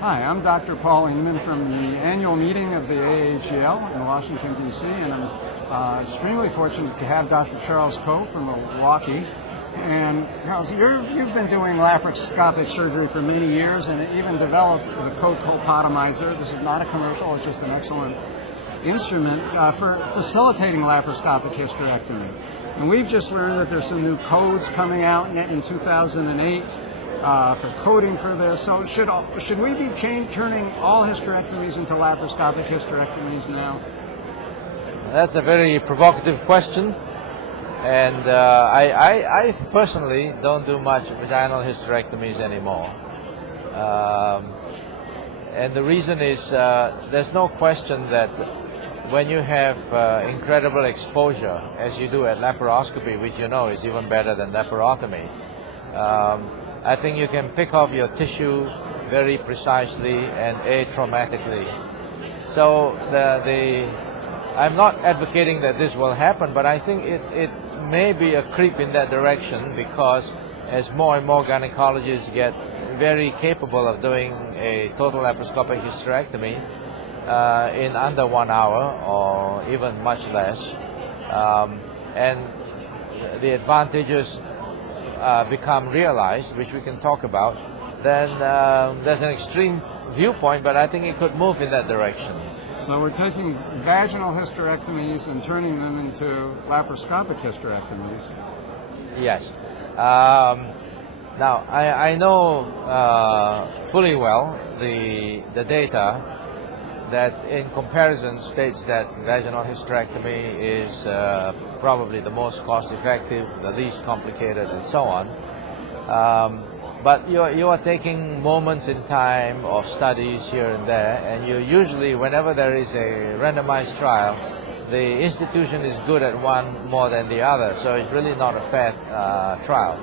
Hi, I'm Dr. Paul Indman from the annual meeting of the AAGL in Washington, D.C., and I'm extremely fortunate to have Dr. Charles Koh from Milwaukee. And Charles, you've been doing laparoscopic surgery for many years and even developed the Koh colpotomizer. This is not a commercial, it's just an excellent instrument for facilitating laparoscopic hysterectomy. And we've just learned that there's some new codes coming out in 2008 for coding for this. So should we be turning all hysterectomies into laparoscopic hysterectomies now? That's a very provocative question, and I personally don't do much vaginal hysterectomies anymore. And the reason is there's no question that when you have incredible exposure, as you do at laparoscopy, which you know is even better than laparotomy, I think you can pick up your tissue very precisely and atraumatically. So I'm not advocating that this will happen, but I think it may be a creep in that direction, because as more and more gynecologists get very capable of doing a total laparoscopic hysterectomy in under 1 hour or even much less, and the advantages become realized, which we can talk about, then there's an extreme viewpoint, but I think it could move in that direction. So we're taking vaginal hysterectomies and turning them into laparoscopic hysterectomies. Yes. Now, I know fully well the data that in comparison states that vaginal hysterectomy is probably the most cost-effective, the least complicated, and so on. But you are taking moments in time of studies here and there, and you usually, whenever there is a randomized trial, the institution is good at one more than the other, so it's really not a fair trial.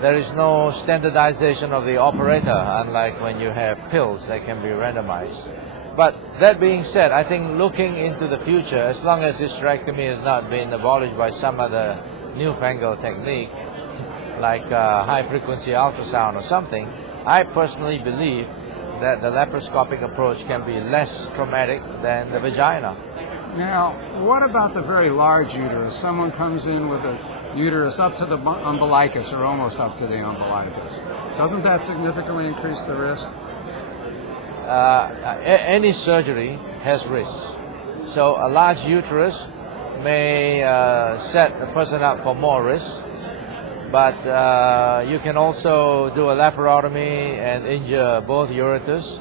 There is no standardization of the operator, unlike when you have pills that can be randomized. But that being said, I think looking into the future, as long as hysterectomy has not been abolished by some other newfangled technique, like high-frequency ultrasound or something, I personally believe that the laparoscopic approach can be less traumatic than the vagina. Now, what about the very large uterus? Someone comes in with a uterus up to the umbilicus or almost up to the umbilicus. Doesn't that significantly increase the risk? Any surgery has risks. So a large uterus may set a person up for more risk, but you can also do a laparotomy and injure both ureters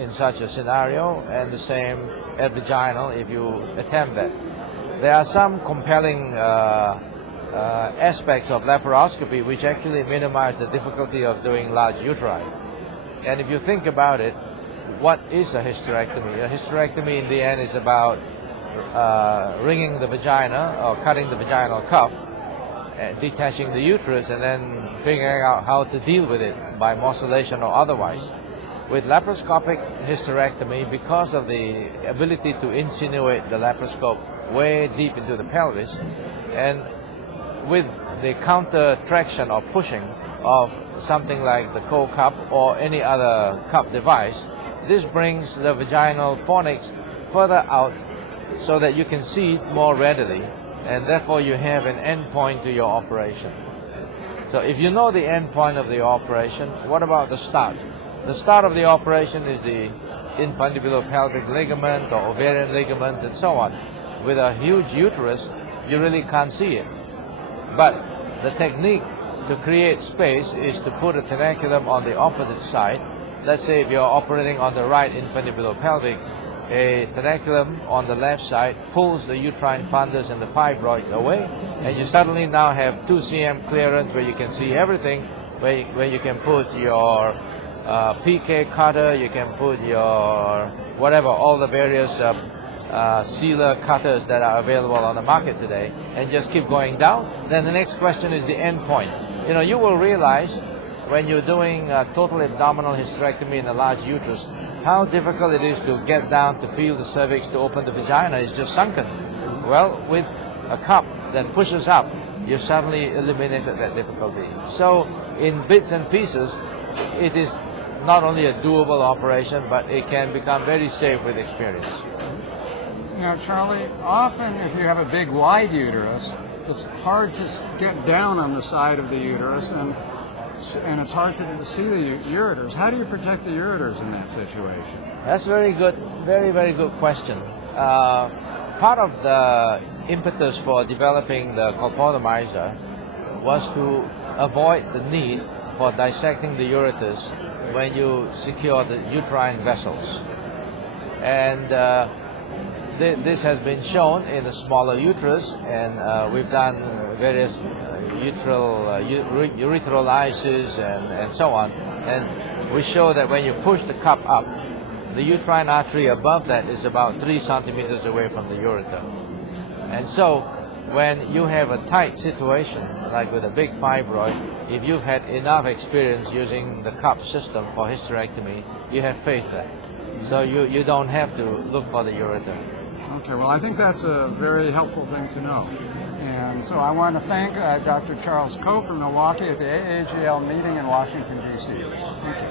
in such a scenario, and the same at vaginal if you attempt that. There are some compelling aspects of laparoscopy which actually minimize the difficulty of doing large uteri. And if you think about it, what is a hysterectomy? A hysterectomy in the end is about wringing the vagina or cutting the vaginal cuff, detaching the uterus, and then figuring out how to deal with it by morcellation or otherwise. With laparoscopic hysterectomy, because of the ability to insinuate the laparoscope way deep into the pelvis, and with the counter traction or pushing of something like the Koh cup or any other cup device, this brings the vaginal fornix further out so that you can see it more readily, and therefore you have an end point to your operation. So if you know the end point of the operation, what about the start? The start of the operation is the infundibulopelvic ligament or ovarian ligaments and so on. With a huge uterus, you really can't see it. But the technique to create space is to put a tenaculum on the opposite side. Let's say if you're operating on the right infundibulopelvic, a tenaculum on the left side pulls the uterine fundus and the fibroids away, and you suddenly now have 2 cm clearance where you can see everything, where you can put your PK cutter, you can put your whatever, all the various sealer cutters that are available on the market today, and just keep going down. Then the next question is the end point. You know, you will realize when you're doing a total abdominal hysterectomy in a large uterus, how difficult it is to get down to feel the cervix, to open the vagina is just sunken. Well, with a cup that pushes up, you suddenly eliminated that difficulty. So in bits and pieces, it is not only a doable operation, but it can become very safe with experience. You know, Charlie, often if you have a big wide uterus, it's hard to get down on the side of the uterus, and it's hard to see the ureters. How do you protect the ureters in that situation? That's very good, very good question. Part of the impetus for developing the colpotomizer was to avoid the need for dissecting the ureters when you secure the uterine vessels. And this has been shown in a smaller uterus, and we've done various urethrolysis and so on. And we show that when you push the cup up, the uterine artery above that is about 3 centimeters away from the ureter. And so when you have a tight situation, like with a big fibroid, if you've had enough experience using the cup system for hysterectomy, you have faith there. So you don't have to look for the ureter. Okay, well, I think that's a very helpful thing to know. And so I want to thank Dr. Charles Koh from Milwaukee at the AAGL meeting in Washington, D.C. Thank you.